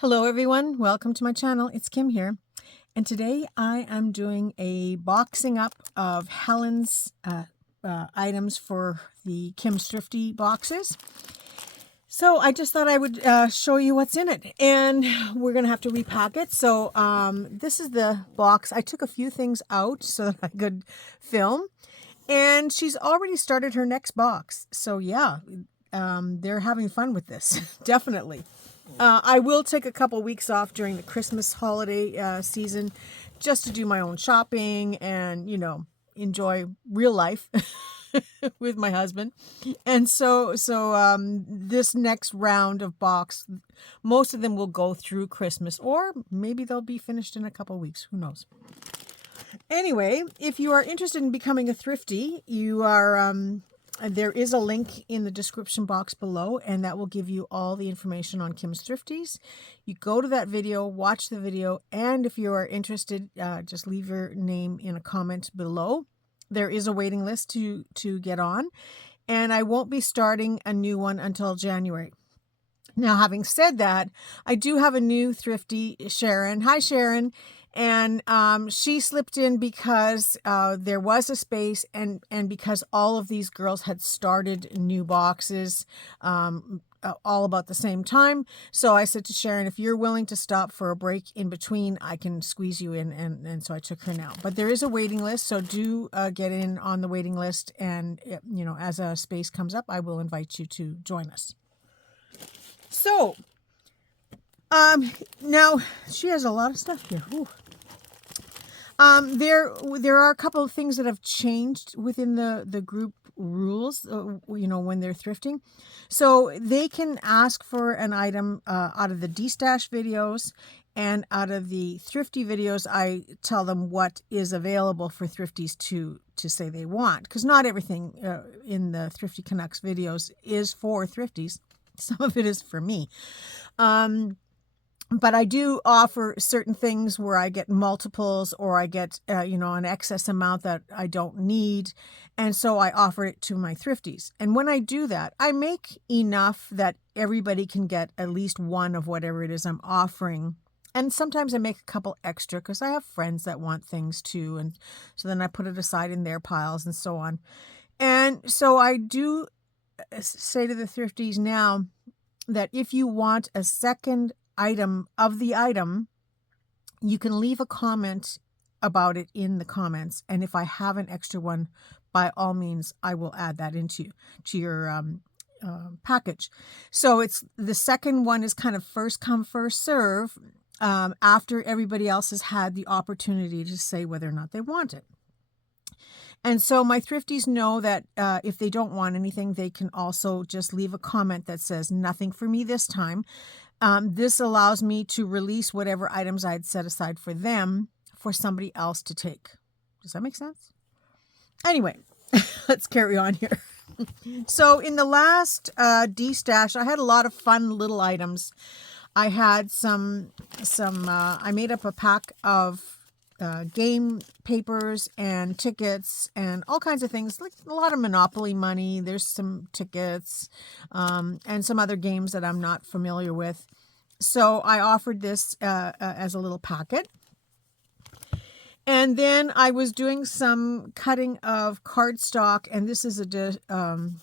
Hello everyone, welcome to my channel. It's Kim here, and today I am doing a boxing up of Helen's items for the Kim's Thrifty boxes. So I just thought I would show you what's in it, and we're gonna have to repack it. So this is the box. I took a few things out so that I could film, and she's already started her next box. So yeah, they're having fun with this, definitely. I will take a couple weeks off during the Christmas holiday season just to do my own shopping and, enjoy real life with my husband. And so this next round of box, most of them will go through Christmas, or maybe they'll be finished in a couple weeks. Who knows? Anyway, if you are interested in becoming a thrifty, you are... there is a link in the description box below, and that will give you all the information on Kim's Thriftees. You go to that video, watch the video, and if you are interested, just leave your name in a comment below. There is a waiting list to get on, and I won't be starting a new one until January. Now, having said that, I do have a new thrifty, Sharon. Hi, Sharon. And she slipped in because there was a space, and because all of these girls had started new boxes all about the same time. So I said to Sharon, if you're willing to stop for a break in between, I can squeeze you in. And so I took her now. But there is a waiting list, so do get in on the waiting list. And, as a space comes up, I will invite you to join us. So, now she has a lot of stuff here. Ooh. There are a couple of things that have changed within the group rules, when they're thrifting. So they can ask for an item out of the destash videos, and out of the thrifty videos, I tell them what is available for thrifties to say they want, because not everything in the Thrifty Canucks videos is for thrifties. Some of it is for me. But I do offer certain things where I get multiples, or I get, an excess amount that I don't need. And so I offer it to my thrifties. And when I do that, I make enough that everybody can get at least one of whatever it is I'm offering. And sometimes I make a couple extra because I have friends that want things too. And so then I put it aside in their piles and so on. And so I do say to the thrifties now that if you want a second item of the item, you can leave a comment about it in the comments, and if I have an extra one, by all means I will add that into your package. So it's the second one is kind of first come first serve, after everybody else has had the opportunity to say whether or not they want it. And so my thrifties know that if they don't want anything, they can also just leave a comment that says nothing for me this time. This allows me to release whatever items I had set aside for them for somebody else to take. Does that make sense? Anyway, let's carry on here. So in the last destash, I had a lot of fun little items. I had I made up a pack of game papers and tickets and all kinds of things, like a lot of Monopoly money. There's some tickets and some other games that I'm not familiar with. So I offered this as a little packet. And then I was doing some cutting of cardstock, and this is an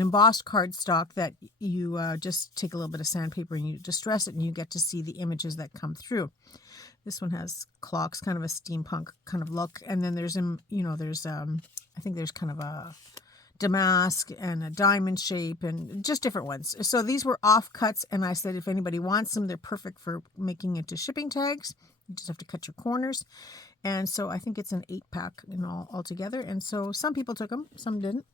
embossed cardstock that you just take a little bit of sandpaper and you distress it, and you get to see the images that come through. This one has clocks, kind of a steampunk kind of look. And then there's, I think there's kind of a damask and a diamond shape and just different ones. So these were offcuts, and I said if anybody wants them, they're perfect for making into shipping tags. You just have to cut your corners. And so I think it's an 8-pack in all together. And so some people took them, some didn't.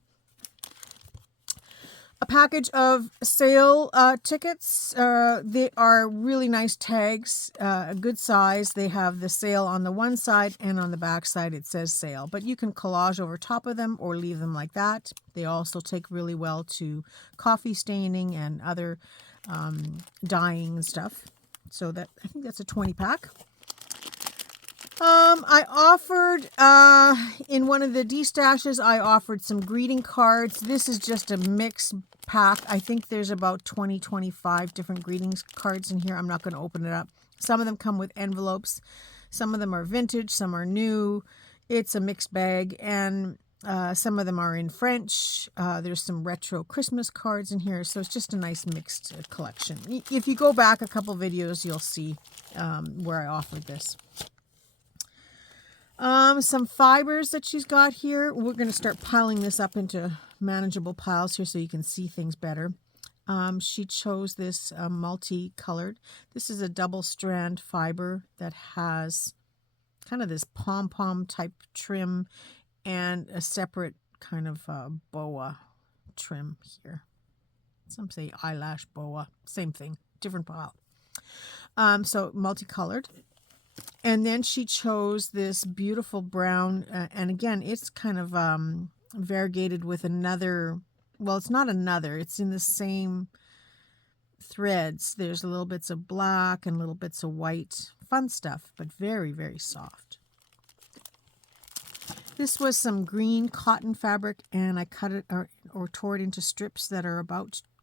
A package of sale tickets. They are really nice tags, a good size. They have the sale on the one side, and on the back side it says sale. But you can collage over top of them or leave them like that. They also take really well to coffee staining and other dyeing and stuff. So I think that's a 20-pack. I offered, in one of the destashes, I offered some greeting cards. This is just a mix pack. I think there's about 20, 25 different greetings cards in here. I'm not going to open it up. Some of them come with envelopes. Some of them are vintage. Some are new. It's a mixed bag. And some of them are in French. There's some retro Christmas cards in here. So it's just a nice mixed collection. If you go back a couple videos, you'll see where I offered this. Some fibers that she's got here. We're going to start piling this up into manageable piles here so you can see things better. She chose this multicolored. This is a double strand fiber that has kind of this pom-pom type trim and a separate kind of boa trim here. Some say eyelash boa. Same thing. Different pile. So multicolored. And then she chose this beautiful brown, and again, it's kind of variegated with another, well, it's not another, it's in the same threads. There's little bits of black and little bits of white. Fun stuff, but very, very soft. This was some green cotton fabric, and I cut it or tore it into strips that are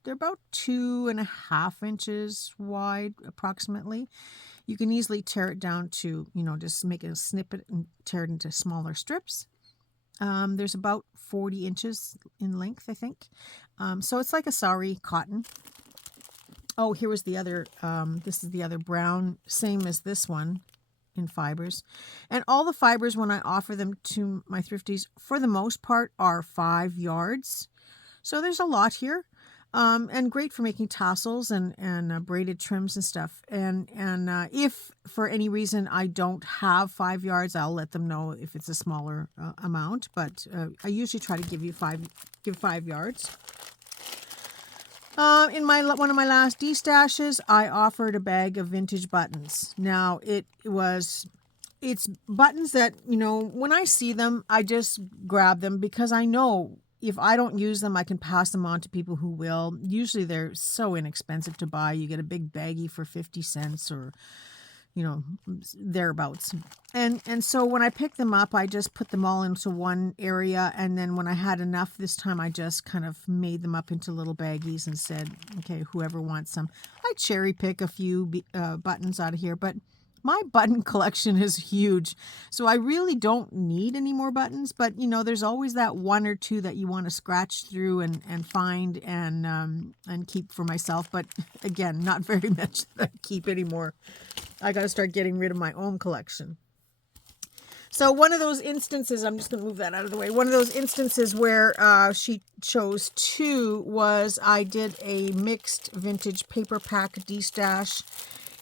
they're about 2.5 inches wide, approximately. You can easily tear it down to, just make a snippet and tear it into smaller strips. There's about 40 inches in length, I think. So it's like a sari cotton. Oh, here was the other, this is the other brown, same as this one in fibers. And all the fibers, when I offer them to my thrifties, for the most part, are 5 yards. So there's a lot here. And great for making tassels and braided trims and stuff. And if for any reason I don't have 5 yards, I'll let them know if it's a smaller amount. But I usually try to give 5 yards. In one of my last destashes, I offered a bag of vintage buttons. Now it's buttons that, when I see them, I just grab them because I know if I don't use them, I can pass them on to people who will. Usually they're so inexpensive to buy. You get a big baggie for 50 cents or, thereabouts. And so when I pick them up, I just put them all into one area. And then when I had enough this time, I just kind of made them up into little baggies and said, okay, whoever wants some. I cherry pick a few buttons out of here, but my button collection is huge, so I really don't need any more buttons, but there's always that one or two that you want to scratch through and find and keep for myself, but again, not very much that I keep anymore. I got to start getting rid of my own collection. So one of those instances, I'm just going to move that out of the way, one of those instances where she chose 2 was I did a mixed vintage paper pack destash.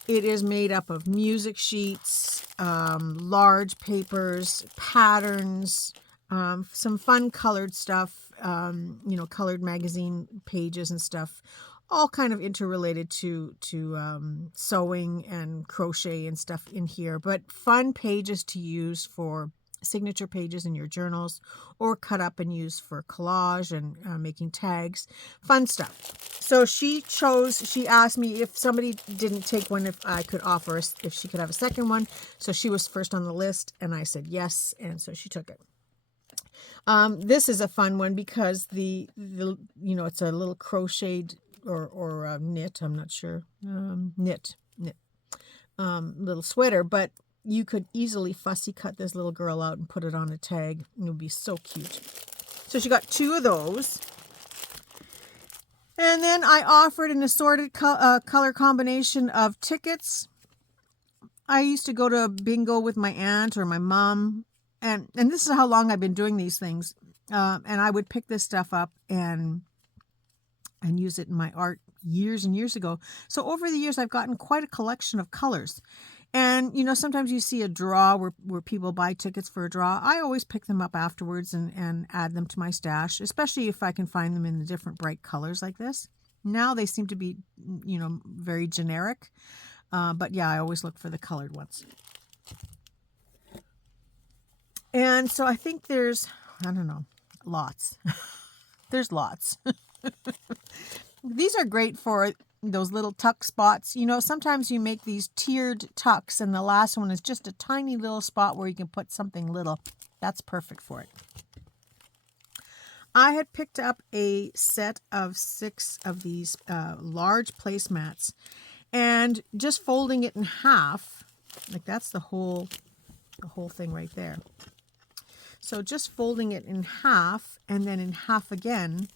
It is made up of music sheets, large papers, patterns, some fun colored stuff, colored magazine pages and stuff, all kind of interrelated to sewing and crochet and stuff in here, but fun pages to use for signature pages in your journals or cut up and use for collage and making tags. Fun stuff. So she asked me if somebody didn't take one, if I could offer, if she could have a second one. So she was first on the list and I said yes. And so she took it. This is a fun one because it's a little crocheted or knit, I'm not sure, knit, little sweater, but you could easily fussy cut this little girl out and put it on a tag. It would be so cute. So she got 2 of those. And then I offered an assorted color combination of tickets. I used to go to bingo with my aunt or my mom. And this is how long I've been doing these things. And I would pick this stuff up and use it in my art years and years ago. So over the years, I've gotten quite a collection of colors. And, sometimes you see a draw where people buy tickets for a draw. I always pick them up afterwards and add them to my stash, especially if I can find them in the different bright colors like this. Now they seem to be, very generic. But yeah, I always look for the colored ones. And so I think there's, lots. There's lots. These are great for those little tuck spots. Sometimes you make these tiered tucks and the last one is just a tiny little spot where you can put something little. That's perfect for it. I had picked up a set of 6 of these large placemats, and just folding it in half, like that's the whole thing right there. So just folding it in half and then in half again,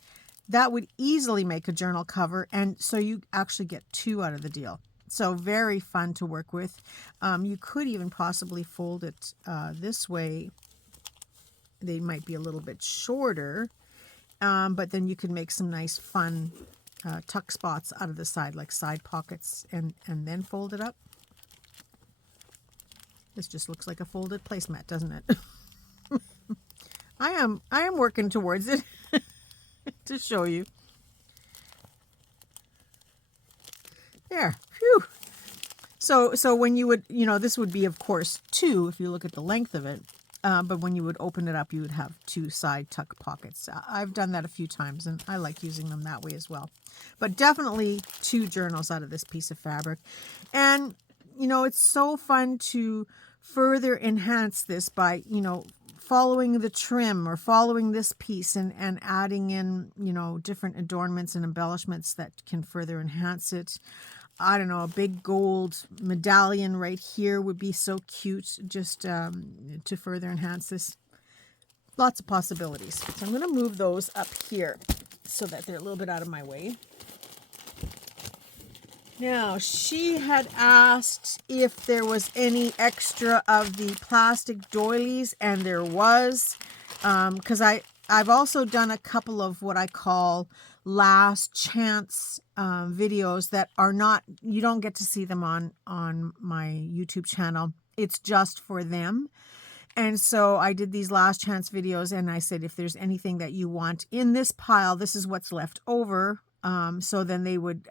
that would easily make a journal cover, and so you actually get 2 out of the deal. So very fun to work with. You could even possibly fold it this way. They might be a little bit shorter, but then you can make some nice fun tuck spots out of the side, like side pockets, and then fold it up. This just looks like a folded placemat, doesn't it? I am working towards it to show you. There. Phew. So when you would, this would be, of course, 2 if you look at the length of it. But when you would open it up, you would have 2 side tuck pockets. I've done that a few times, and I like using them that way as well. But definitely 2 journals out of this piece of fabric. And, it's so fun to further enhance this by, following the trim or following this piece and adding in, different adornments and embellishments that can further enhance it. I don't know, a big gold medallion right here would be so cute, just to further enhance this. Lots of possibilities. So I'm going to move those up here so that they're a little bit out of my way. Now, she had asked if there was any extra of the plastic doilies, and there was, because I've also done a couple of what I call last chance videos that are not, you don't get to see them on my YouTube channel. It's just for them. And so I did these last chance videos, and I said, if there's anything that you want in this pile, this is what's left over. So then they would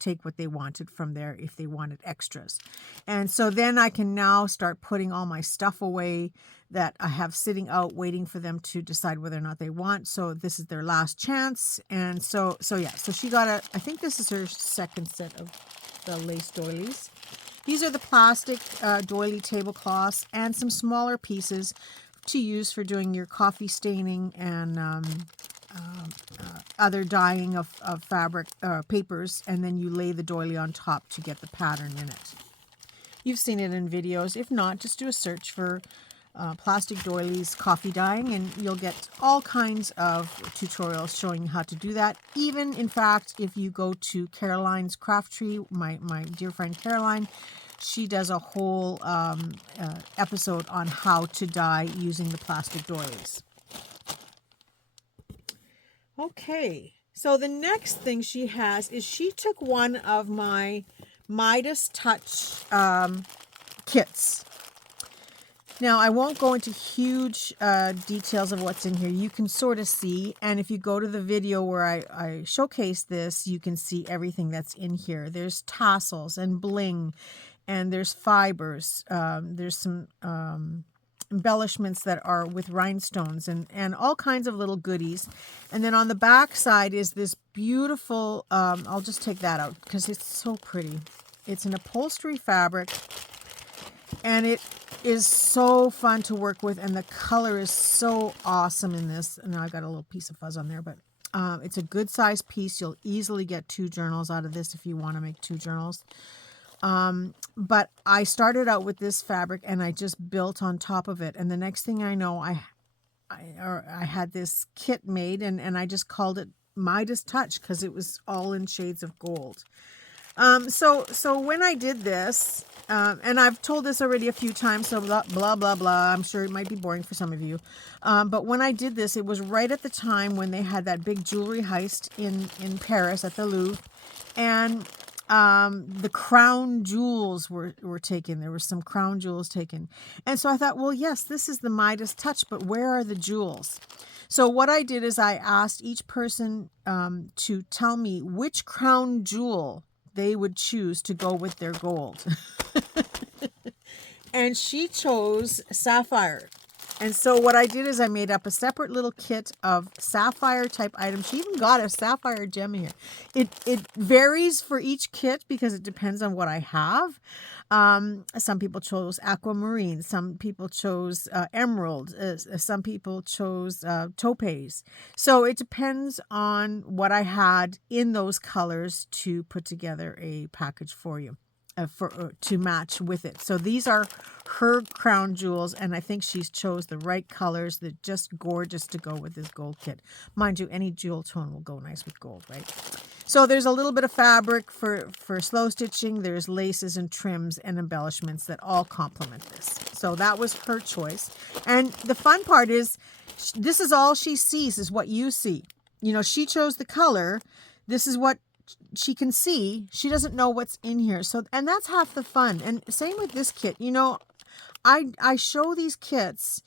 take what they wanted from there if they wanted extras. And so then I can now start putting all my stuff away that I have sitting out waiting for them to decide whether or not they want. So this is their last chance. And so yeah, so she got I think this is her second set of the lace doilies. These are the plastic doily tablecloths and some smaller pieces to use for doing your coffee staining and other dyeing of fabric papers, and then you lay the doily on top to get the pattern in it. You've seen it in videos. If not, just do a search for plastic doilies coffee dyeing, and you'll get all kinds of tutorials showing you how to do that. Even, in fact, if you go to Caroline's Craft Tree, my dear friend Caroline, she does a whole episode on how to dye using the plastic doilies. Okay, so the next thing she has is she took one of my Midas Touch kits. Now, I won't go into huge details of what's in here. You can sort of see, and if you go to the video where I showcase this, you can see everything that's in here. There's tassels and bling, and there's fibers. There's some embellishments that are with rhinestones and all kinds of little goodies. And then on the back side is this beautiful, I'll just take that out because it's so pretty. It's an upholstery fabric, and it is so fun to work with, and the color is so awesome in this. And now I got a little piece of fuzz on there, but it's a good size piece. You'll easily get 2 journals out of this if you want to make 2 journals. But I started out with this fabric and I just built on top of it. And the next thing I know, I had this kit made, and I just called it Midas Touch because it was all in shades of gold. So when I did this, and I've told this already a few times, so blah, blah, blah, blah. I'm sure it might be boring for some of you. But when I did this, it was right at the time when they had that big jewelry heist in Paris at the Louvre. And the crown jewels were taken. There were some crown jewels taken. And so I thought, well, yes, this is the Midas Touch, but where are the jewels? So what I did is I asked each person to tell me which crown jewel they would choose to go with their gold. And she chose sapphire. And so what I did is I made up a separate little kit of sapphire type items. She even got a sapphire gem here. It varies for each kit because it depends on what I have. Some people chose aquamarine. Some people chose emerald. Some people chose topaz. So it depends on what I had in those colors to put together a package for you. To match with it. So these are her crown jewels, and I think she's chose the right colors. They're just gorgeous to go with this gold kit. Mind you, any jewel tone will go nice with gold, right? So there's a little bit of fabric for slow stitching. There's laces and trims and embellishments that all complement this. So that was her choice. And the fun part is, this is all she sees, is what you see. You know, she chose the color. This is what she can see. She doesn't know what's in here. So, and that's half the fun. And same with this kit. You know, I show these kits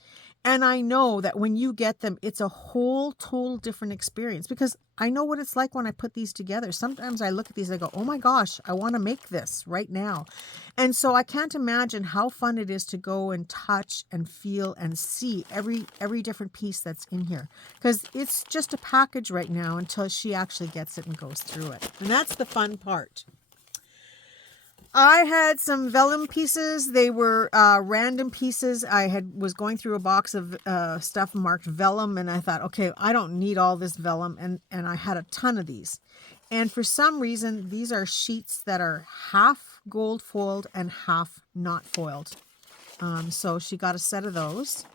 and I know that when you get them, it's a whole total different experience because I know what it's like when I put these together. Sometimes I look at these, I go, oh my gosh, I want to make this right now. And so I can't imagine how fun it is to go and touch and feel and see every different piece that's in here. Because it's just a package right now until she actually gets it and goes through it. And that's the fun part. I had some vellum pieces. They were random pieces. I was going through a box of stuff marked vellum, and I thought, okay, I don't need all this vellum, and I had a ton of these. And for some reason, these are sheets that are half gold foiled and half not foiled. So she got a set of those.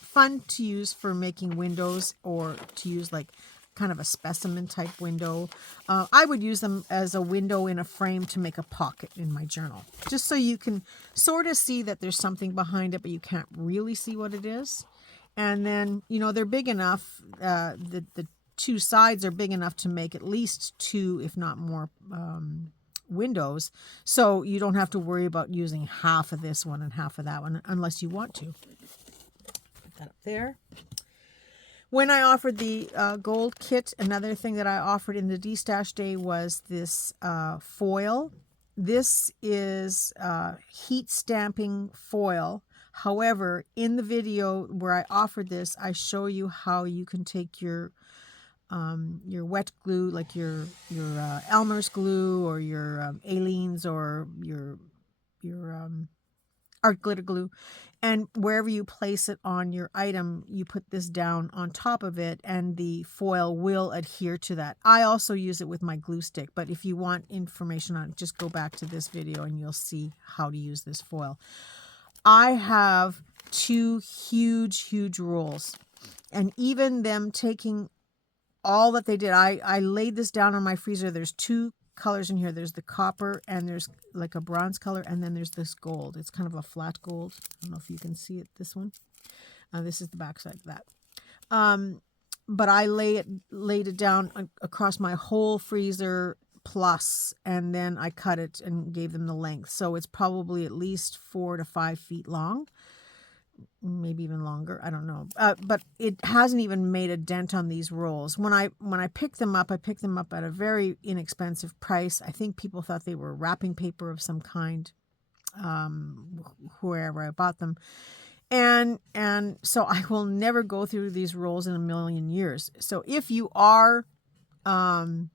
Fun to use for making windows or to use like kind of a specimen type window. I would use them as a window in a frame to make a pocket in my journal, just so you can sort of see that there's something behind it, but you can't really see what it is. And then, you know, they're big enough, the two sides are big enough to make at least two, if not more, windows. So you don't have to worry about using half of this one and half of that one unless you want to. Put that up there. When I offered the gold kit, another thing that I offered in the destash day was this foil. This is heat stamping foil. However, in the video where I offered this, I show you how you can take your wet glue, like your Elmer's glue or your Aleene's or your art glitter glue, and wherever you place it on your item, you put this down on top of it and the foil will adhere to that. I also use it with my glue stick, but if you want information on it, just go back to this video and you'll see how to use this foil. I have two huge rolls, and even them taking all that they did, I laid this down on my freezer. There's two colors in here. There's the copper and there's like a bronze color, and then there's this gold. It's kind of a flat gold. I don't know if you can see it, this one. This is the back side of that. But I laid it down across my whole freezer plus, and then I cut it and gave them the length. So it's probably at least 4 to 5 feet long. Maybe even longer, I don't know, but it hasn't even made a dent on these rolls. When I picked them up, I picked them up at a very inexpensive price. I think people thought they were wrapping paper of some kind, wherever I bought them, and so I will never go through these rolls in a million years. So if you are in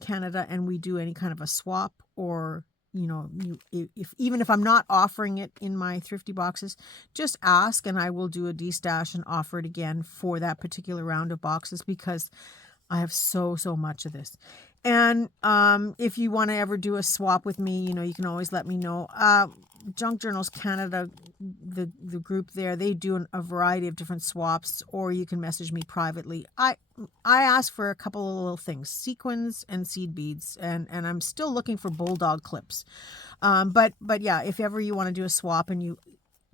Canada and we do any kind of a swap, or you know, even if I'm not offering it in my Thrifty boxes, just ask and I will do a destash and offer it again for that particular round of boxes, because I have so much of this. And if you want to ever do a swap with me, you know, you can always let me know. Junk Journals Canada, the group there, they do a variety of different swaps, or you can message me privately. I asked for a couple of little things, sequins and seed beads, and I'm still looking for bulldog clips. But yeah, if ever you want to do a swap and you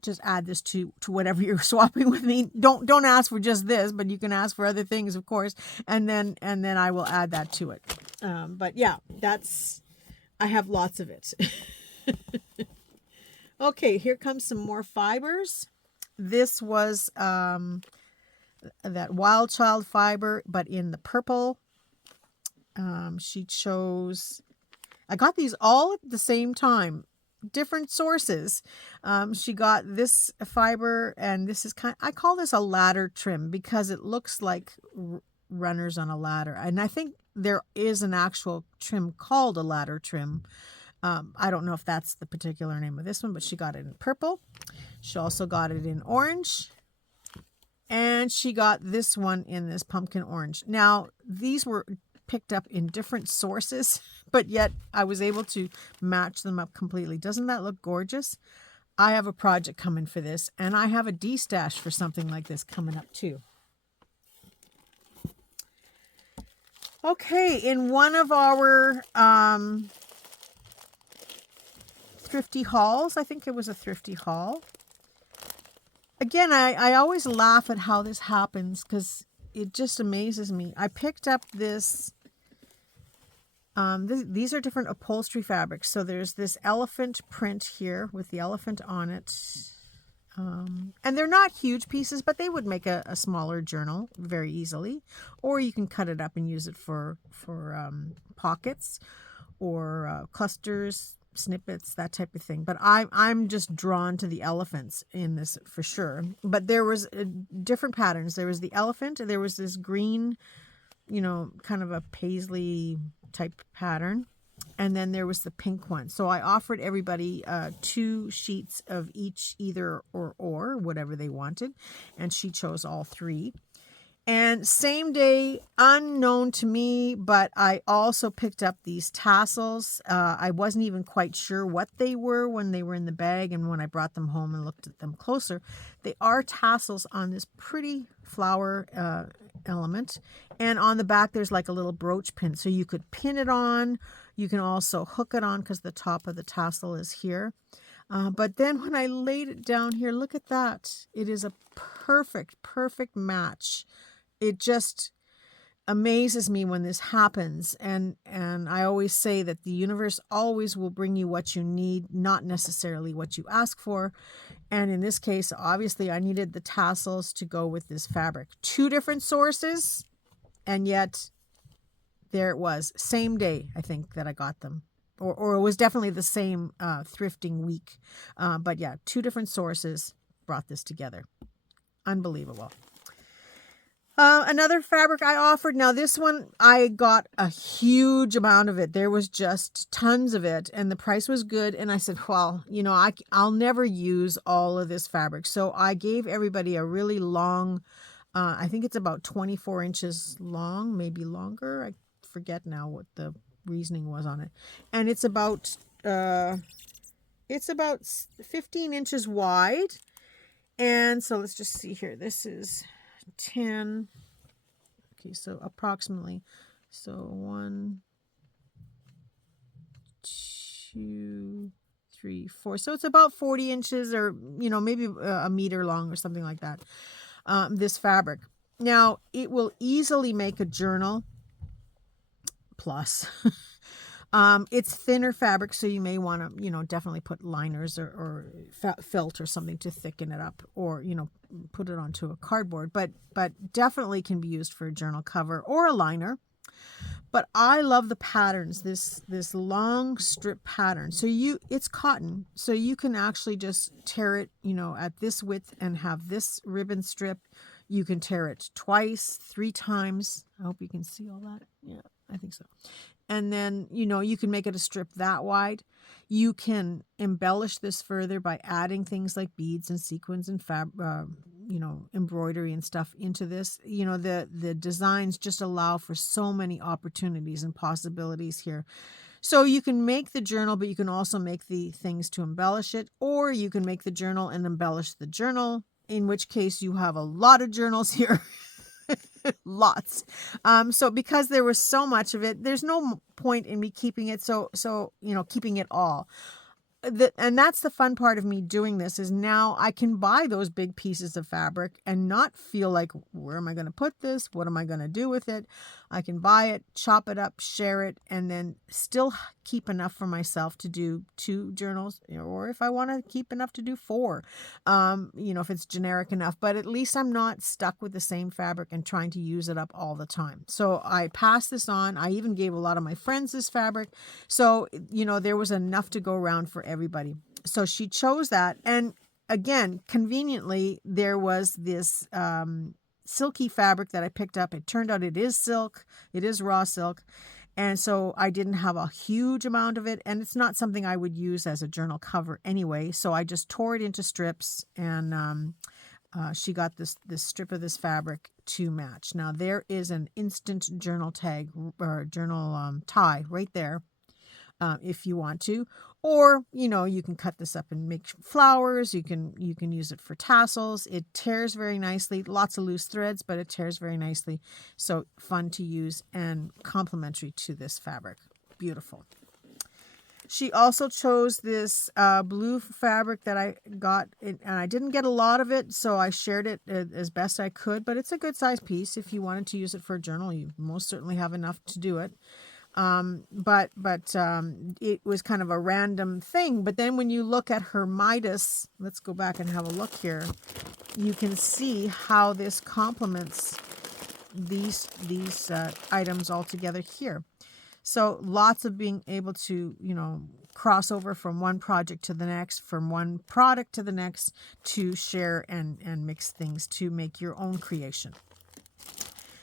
just add this to whatever you're swapping with me, don't ask for just this, but you can ask for other things, of course, and then I will add that to it. But yeah, I have lots of it. Okay, here comes some more fibers. This was that Wild Child fiber, but in the purple. She chose, I got these all at the same time. different sources. She got this fiber, and this is I call this a ladder trim because it looks like runners on a ladder. And I think there is an actual trim called a ladder trim. I don't know if that's the particular name of this one, but she got it in purple. She also got it in orange. And she got this one in this pumpkin orange. Now, these were picked up in different sources, but yet I was able to match them up completely. Doesn't that look gorgeous? I have a project coming for this, and I have a destash for something like this coming up too. Okay, in one of our Thrifty hauls, I think it was a Thrifty haul. Again, I always laugh at how this happens because it just amazes me. I picked up this, these are different upholstery fabrics. So there's this elephant print here with the elephant on it. And they're not huge pieces, but they would make a smaller journal very easily. Or you can cut it up and use it for pockets or clusters, snippets, that type of thing. But I'm just drawn to the elephants in this for sure. But there was different patterns. There was the elephant. There was this green, kind of a paisley type pattern. And then there was the pink one. So I offered everybody 2 sheets of each, either or, whatever they wanted. And she chose all 3. And same day, unknown to me, but I also picked up these tassels. I wasn't even quite sure what they were when they were in the bag. And when I brought them home and looked at them closer, they are tassels on this pretty flower element. And on the back, there's like a little brooch pin. So you could pin it on. You can also hook it on because the top of the tassel is here. But then when I laid it down here, look at that. It is a perfect, perfect match. It just amazes me when this happens. And I always say that the universe always will bring you what you need, not necessarily what you ask for. And in this case, obviously, I needed the tassels to go with this fabric. 2 different sources, and yet there it was. Same day, I think, that I got them. Or it was definitely the same thrifting week. But yeah, 2 different sources brought this together. Unbelievable. Another fabric I offered. Now this one, I got a huge amount of it. There was just tons of it, and the price was good. And I said, well, I'll never use all of this fabric. So I gave everybody a really long, I think it's about 24 inches long, maybe longer. I forget now what the reasoning was on it. And it's about 15 inches wide. And so let's just see here. This is 10. Okay, so approximately. So 1, 2, 3, 4. So it's about 40 inches or, maybe a meter long or something like that. This fabric. Now, it will easily make a journal plus. It's thinner fabric, so you may want to, definitely put liners or felt or something to thicken it up, or, put it onto a cardboard, but definitely can be used for a journal cover or a liner. But I love the patterns, this long strip pattern. So it's cotton, so you can actually just tear it, at this width and have this ribbon strip. You can tear it twice, 3 times. I hope you can see all that. Yeah, I think so. And then, you can make it a strip that wide. You can embellish this further by adding things like beads and sequins and embroidery and stuff into this. The designs just allow for so many opportunities and possibilities here. So you can make the journal, but you can also make the things to embellish it, or you can make the journal and embellish the journal, in which case you have a lot of journals here. Lots. So because there was so much of it, there's no point in me keeping it. So keeping it all. And that's the fun part of me doing this, is now I can buy those big pieces of fabric and not feel like, where am I going to put this? What am I going to do with it? I can buy it, chop it up, share it, and then still keep enough for myself to do 2 journals, or if I want to keep enough to do 4, if it's generic enough. But at least I'm not stuck with the same fabric and trying to use it up all the time. So I passed this on. I even gave a lot of my friends this fabric. So, there was enough to go around for everybody. So she chose that. And again, conveniently, there was this silky fabric that I picked up. It turned out it is silk. It is raw silk. And so I didn't have a huge amount of it. And it's not something I would use as a journal cover anyway. So I just tore it into strips, and she got this strip of this fabric to match. Now there is an instant journal tag or journal tie right there. If you want to, or you can cut this up and make flowers. You can use it for tassels. It tears very nicely. Lots of loose threads, but it tears very nicely. So fun to use and complementary to this fabric. Beautiful. She also chose this blue fabric that I got, and I didn't get a lot of it, so I shared it as best I could. But it's a good size piece. If you wanted to use it for a journal, you most certainly have enough to do it. But it was kind of a random thing. But then when you look at her Midas, let's go back and have a look here. You can see how this complements these items all together here. So lots of being able to, cross over from one project to the next, from one product to the next, to share and mix things to make your own creation.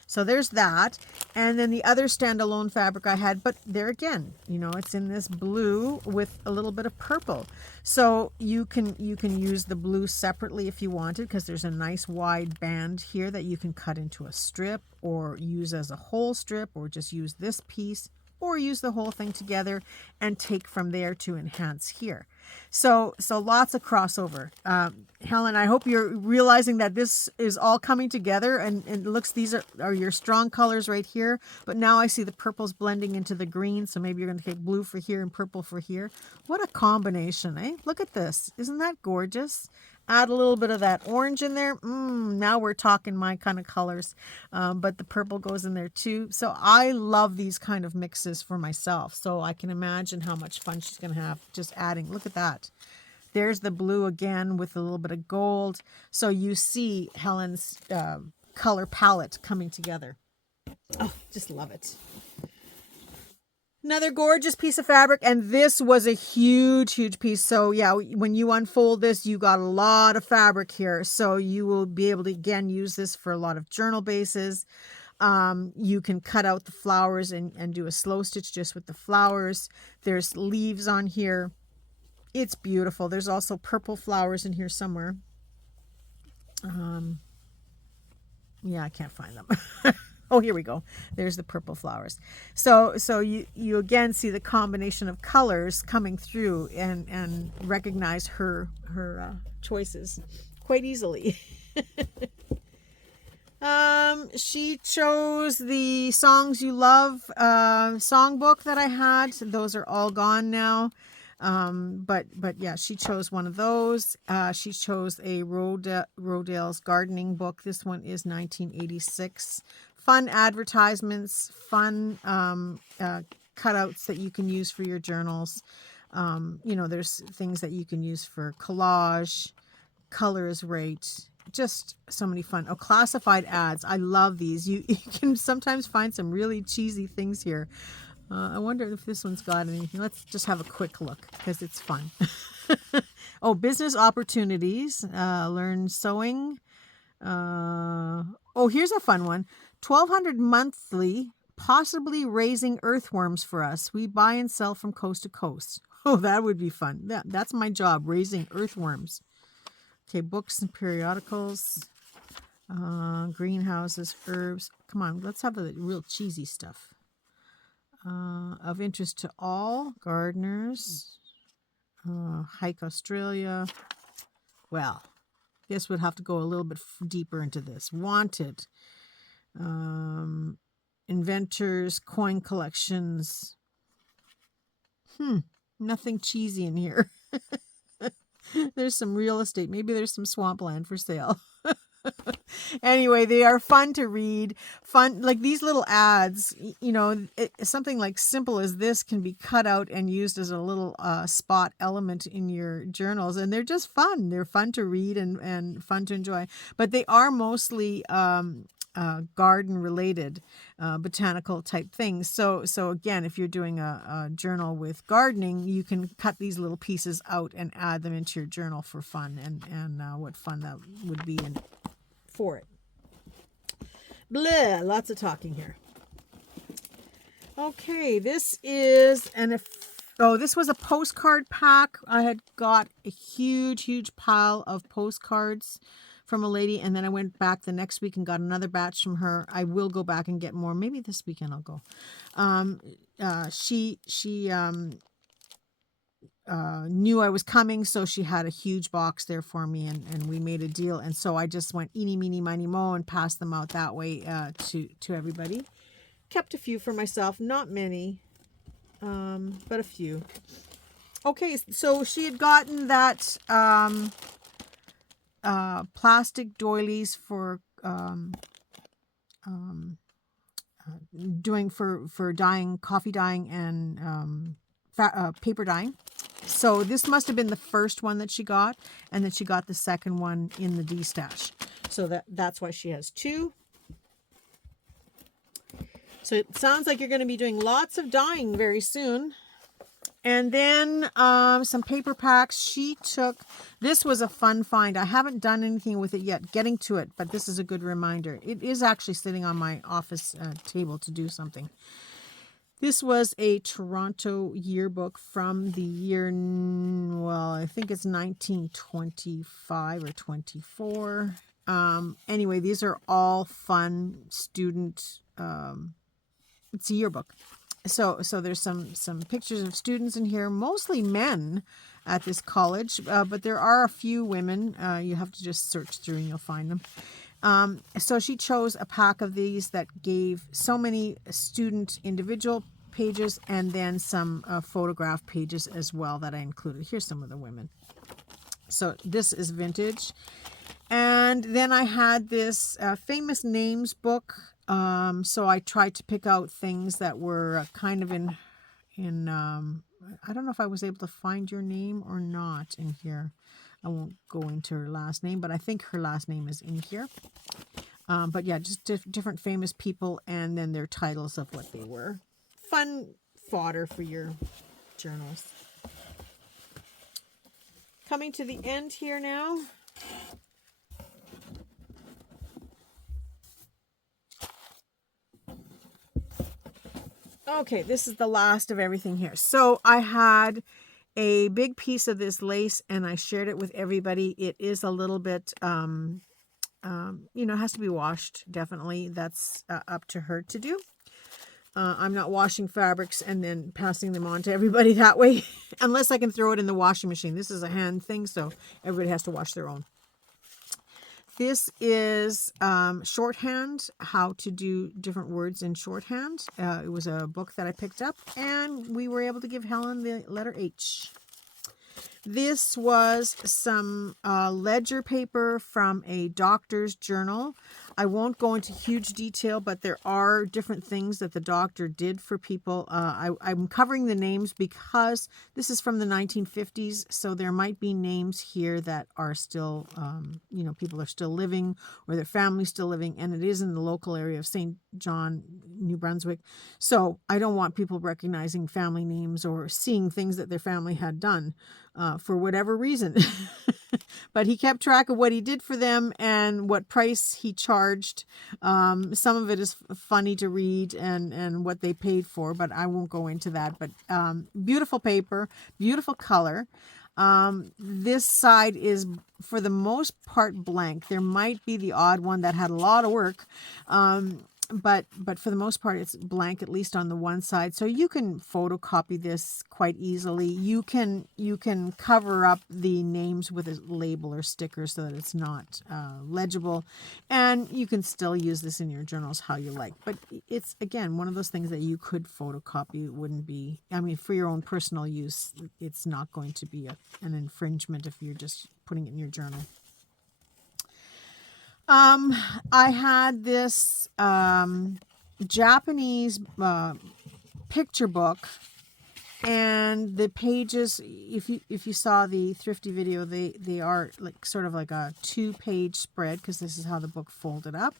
So there's that. And then the other standalone fabric I had, but there again, it's in this blue with a little bit of purple. So you can use the blue separately if you wanted, because there's a nice wide band here that you can cut into a strip or use as a whole strip, or just use this piece, or use the whole thing together and take from there to enhance here. So lots of crossover. Helen, I hope you're realizing that this is all coming together, and it looks, these are your strong colors right here, but now I see the purples blending into the green, so maybe you're going to take blue for here and purple for here. What a combination, eh? Look at this. Isn't that gorgeous? Add a little bit of that orange in there. Now we're talking my kind of colors. But the purple goes in there too. So I love these kind of mixes for myself. So I can imagine how much fun she's going to have just adding. Look at that. There's the blue again with a little bit of gold. So you see Helen's color palette coming together. Oh, just love it. Another gorgeous piece of fabric, and this was a huge piece. So yeah, when you unfold this, you got a lot of fabric here. So you will be able to, again, use this for a lot of journal bases. You can cut out the flowers and do a slow stitch just with the flowers. There's leaves on here. It's beautiful. There's also purple flowers in here somewhere. Yeah, I can't find them. Oh, here we go. There's the purple flowers. So you again see the combination of colors coming through and recognize her choices quite easily. She chose the Songs You Love songbook that I had. Those are all gone now. But yeah, she chose one of those. She chose a Rodale's gardening book. This one is 1986. Fun advertisements, fun cutouts that you can use for your journals. There's things that you can use for collage. Color is right. Just so many fun. Oh, classified ads. I love these. You can sometimes find some really cheesy things here. I wonder if this one's got anything. Let's just have a quick look because it's fun. Oh, business opportunities. Learn sewing. Oh, here's a fun one. 1,200 monthly, possibly raising earthworms for us. We buy and sell from coast to coast. Oh, that would be fun. That's my job, raising earthworms. Okay, books and periodicals. Greenhouses, herbs. Come on, let's have the real cheesy stuff. Of interest to all gardeners. Hike Australia. Well, guess we'd have to go a little bit deeper into this. Wanted. Inventors, coin collections. Nothing cheesy in here. There's some real estate. Maybe there's some swampland for sale. Anyway, they are fun to read. Fun, like these little ads, something like simple as this can be cut out and used as a little spot element in your journals. And they're just fun. They're fun to read and fun to enjoy. But they are mostly garden related, botanical type things. So again, if you're doing a journal with gardening, you can cut these little pieces out and add them into your journal for fun, and what fun that would be for it. Blah, lots of talking here. Okay, this is this was a postcard pack. I had got a huge pile of postcards from a lady, and then I went back the next week and got another batch from her. I will go back and get more. Maybe this weekend I'll go. She knew I was coming, so she had a huge box there for me, and we made a deal. And so I just went eeny, meeny, miny, mo, and passed them out that way to everybody. Kept a few for myself, not many, but a few. Okay, so she had gotten that plastic doilies for doing for dyeing, coffee dyeing, and paper dyeing. So this must have been the first one that she got, and then she got the second one in the destash. So that's why she has two. So it sounds like you're going to be doing lots of dyeing very soon. And then some paper packs. She took, this was a fun find. I haven't done anything with it yet, getting to it, but this is a good reminder. It is actually sitting on my office table to do something. This was a Toronto yearbook from the year, well, I think it's 1925 or 24. Anyway, these are all fun student, it's a yearbook. So there's some pictures of students in here, mostly men at this college, but there are a few women. You have to just search through and you'll find them. So she chose a pack of these that gave so many student individual pages and then some photograph pages as well that I included. Here's some of the women. So this is vintage. And then I had this famous names book. So I tried to pick out things that were kind of in I don't know if I was able to find your name or not in here. I won't go into her last name, but I think her last name is in here. But yeah, just different famous people and then their titles of what they were. Fun fodder for your journals. Coming to the end here now. Okay, this is the last of everything here. So I had a big piece of this lace and I shared it with everybody. It is a little bit, it has to be washed, definitely. That's up to her to do. I'm not washing fabrics and then passing them on to everybody that way, unless I can throw it in the washing machine. This is a hand thing, so everybody has to wash their own. This is shorthand, how to do different words in shorthand. It was a book that I picked up, and we were able to give Helen the letter H. This was some ledger paper from a doctor's journal. I won't go into huge detail, but there are different things that the doctor did for people. I'm covering the names because this is from the 1950s, so there might be names here that are still, people are still living or their family's still living, and it is in the local area of St. John, New Brunswick. So I don't want people recognizing family names or seeing things that their family had done. For whatever reason. But he kept track of what he did for them and what price he charged. Some of it is funny to read and what they paid for, but I won't go into that. But beautiful paper, beautiful color. This side is for the most part blank. There might be the odd one that had a lot of work. But for the most part, it's blank, at least on the one side. So you can photocopy this quite easily. You can cover up the names with a label or sticker so that it's not legible. And you can still use this in your journals how you like. But it's, again, one of those things that you could photocopy. It wouldn't be, for your own personal use, it's not going to be an infringement if you're just putting it in your journal. I had this Japanese picture book, and the pages, if you saw the Thrifty video, they are like sort of like a 2-page spread, because this is how the book folded up.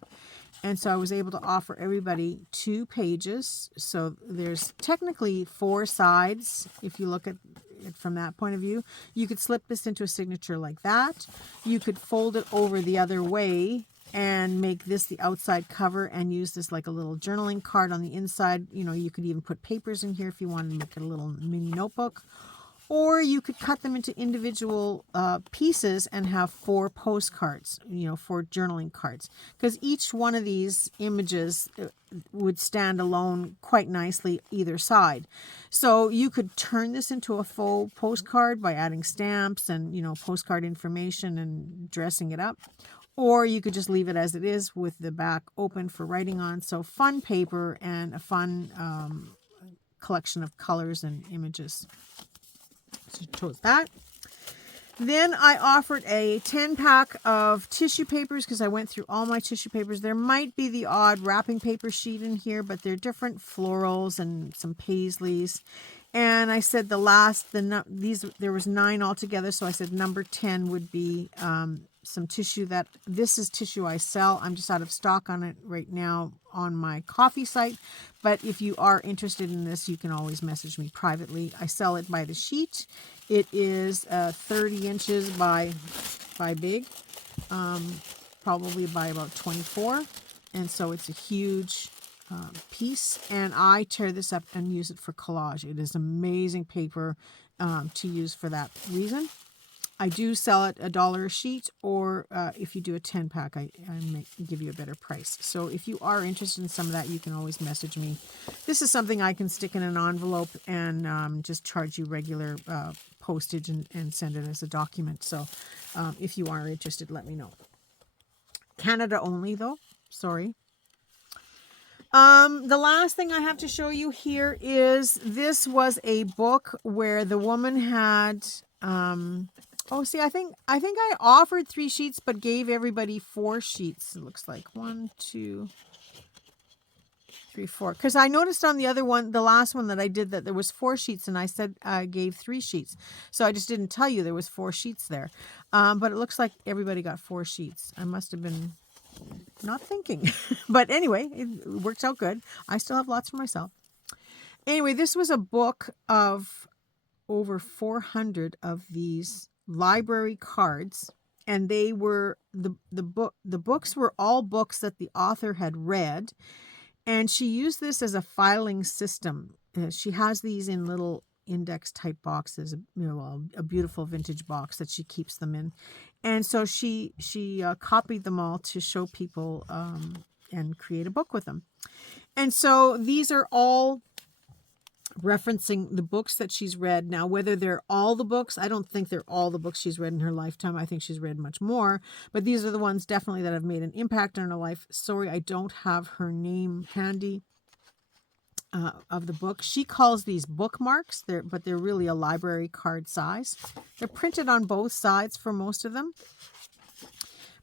And so I was able to offer everybody 2 pages. So there's technically 4 sides. If you look at it from that point of view, you could slip this into a signature like that. You could fold it over the other way and make this the outside cover and use this like a little journaling card on the inside. You know, you could even put papers in here if you wanted to make it a little mini notebook. Or you could cut them into individual pieces and have 4 postcards, you know, 4 journaling cards. Because each one of these images would stand alone quite nicely either side. So you could turn this into a faux postcard by adding stamps and, you know, postcard information and dressing it up. Or you could just leave it as it is with the back open for writing on. So fun paper and a fun collection of colors and images. So chose that. Then I offered a 10-pack of tissue papers, because I went through all my tissue papers. There might be the odd wrapping paper sheet in here, but they're different florals and some paisleys. And I said there was 9 altogether, so I said number 10 would be some tissue. This is tissue I sell. I'm just out of stock on it right now on my coffee site. But if you are interested in this, you can always message me privately. I sell it by the sheet. It is 30 inches by big, probably by about 24. And so it's a huge piece, and I tear this up and use it for collage. It is amazing paper to use for that reason. I do sell it $1 a sheet, or if you do a 10-pack, I may give you a better price. So if you are interested in some of that, you can always message me. This is something I can stick in an envelope and just charge you regular postage and send it as a document. So if you are interested, let me know. Canada only, though. Sorry. The last thing I have to show you here is this was a book where the woman had oh, see, I think I offered 3 sheets but gave everybody 4 sheets. It looks like 1, 2, 3, 4. Because I noticed on the other one, the last one that I did, that there was 4 sheets, and I said I gave 3 sheets. So I just didn't tell you there was 4 sheets there. But it looks like everybody got 4 sheets. I must have been not thinking. But anyway, it works out good. I still have lots for myself. Anyway, this was a book of over 400 of these library cards, and they were the books were all books that the author had read, and she used this as a filing system. She has these in little index type boxes, you know, a beautiful vintage box that she keeps them in. And so she copied them all to show people and create a book with them. And so these are all referencing the books that she's read. Now, whether they're all the books, I don't think they're all the books she's read in her lifetime. I think she's read much more, but these are the ones definitely that have made an impact on her life. Sorry, I don't have her name handy of the book. She calls these bookmarks, but they're really a library card size. They're printed on both sides for most of them,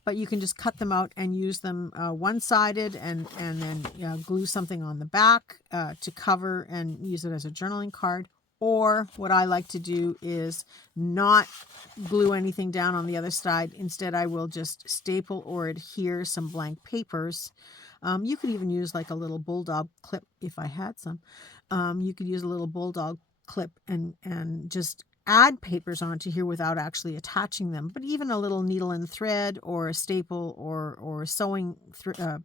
but you can just cut them out and use them one-sided and then glue something on the back to cover and use it as a journaling card. Or what I like to do is not glue anything down on the other side. Instead, I will just staple or adhere some blank papers. You could even use like a little bulldog clip if I had some. You could use a little bulldog clip and just add papers onto here without actually attaching them. But even a little needle and thread or a staple or sewing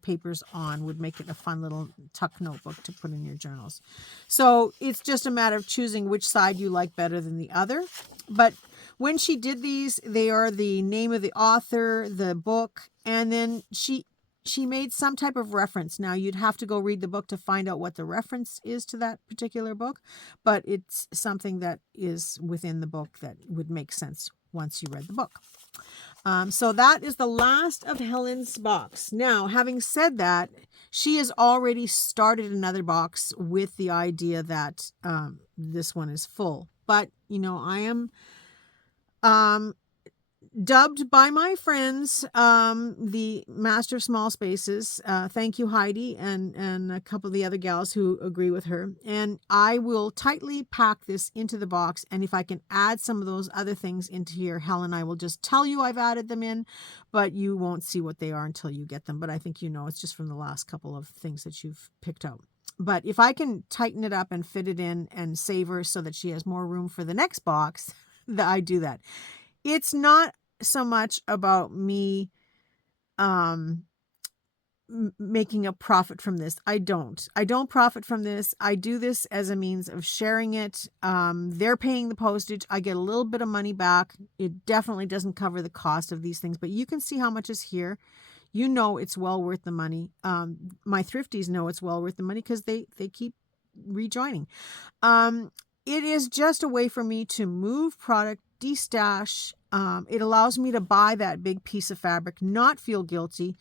papers on would make it a fun little tuck notebook to put in your journals. So it's just a matter of choosing which side you like better than the other. But when she did these, they are the name of the author, the book, and then she made some type of reference. Now, you'd have to go read the book to find out what the reference is to that particular book, but it's something that is within the book that would make sense once you read the book. So that is the last of Helen's box. Now, having said that, she has already started another box with the idea that this one is full. But, you know, I am dubbed by my friends the Master of Small Spaces. Thank you, Heidi, and a couple of the other gals who agree with her. And I will tightly pack this into the box, and if I can add some of those other things into here, Helen, I will just tell you I've added them in, but you won't see what they are until you get them. But I think you know it's just from the last couple of things that you've picked out. But if I can tighten it up and fit it in and save her so that she has more room for the next box, I do that. It's not so much about me making a profit from this. I don't profit from this. I do this as a means of sharing it. They're paying the postage. I get a little bit of money back. It definitely doesn't cover the cost of these things, but you can see how much is here. You know it's well worth the money. My Thriftees know it's well worth the money because they keep rejoining. It is just a way for me to move product, destash. It allows me to buy that big piece of fabric, not feel guilty.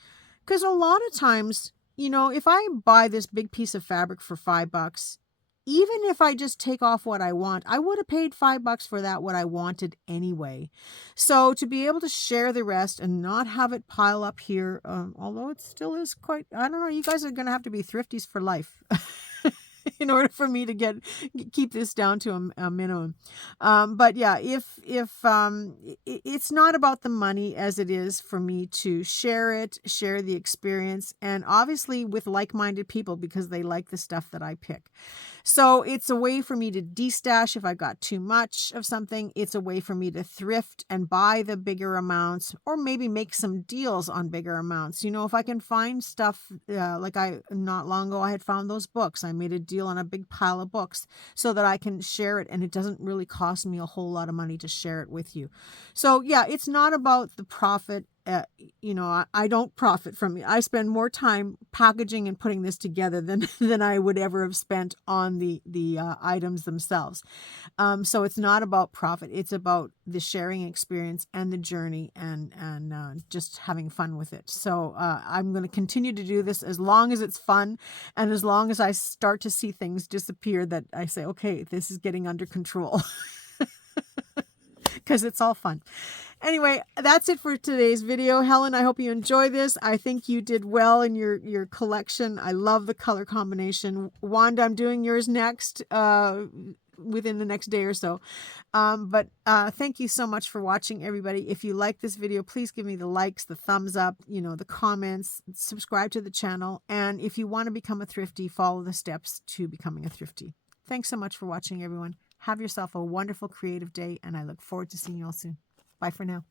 Because a lot of times, you know, if I buy this big piece of fabric for $5, even if I just take off what I want, I would have paid $5 for that, what I wanted anyway. So to be able to share the rest and not have it pile up here, although it still is quite, I don't know, you guys are going to have to be Thriftees for life. In order for me to keep this down to a minimum. But yeah, if it's not about the money as it is for me to share the experience, and obviously with like-minded people because they like the stuff that I pick. So it's a way for me to destash if I got too much of something. It's a way for me to thrift and buy the bigger amounts, or maybe make some deals on bigger amounts. You know, if I can find stuff, like not long ago, I had found those books. I made a deal on a big pile of books so that I can share it, and it doesn't really cost me a whole lot of money to share it with you. So yeah, it's not about the profit. You know, I don't profit from it. I spend more time packaging and putting this together than I would ever have spent on the items themselves. So it's not about profit. It's about the sharing experience and the journey, and just having fun with it. So I'm going to continue to do this as long as it's fun, and as long as I start to see things disappear that I say, okay, this is getting under control. Because it's all fun. Anyway, that's it for today's video. Helen, I hope you enjoy this. I think you did well in your collection. I love the color combination. Wanda, I'm doing yours next, within the next day or so. But thank you so much for watching, everybody. If you like this video, please give me the likes, the thumbs up, you know, the comments, subscribe to the channel. And if you want to become a Thrifty, follow the steps to becoming a Thrifty. Thanks so much for watching, everyone. Have yourself a wonderful creative day, and I look forward to seeing you all soon. Bye for now.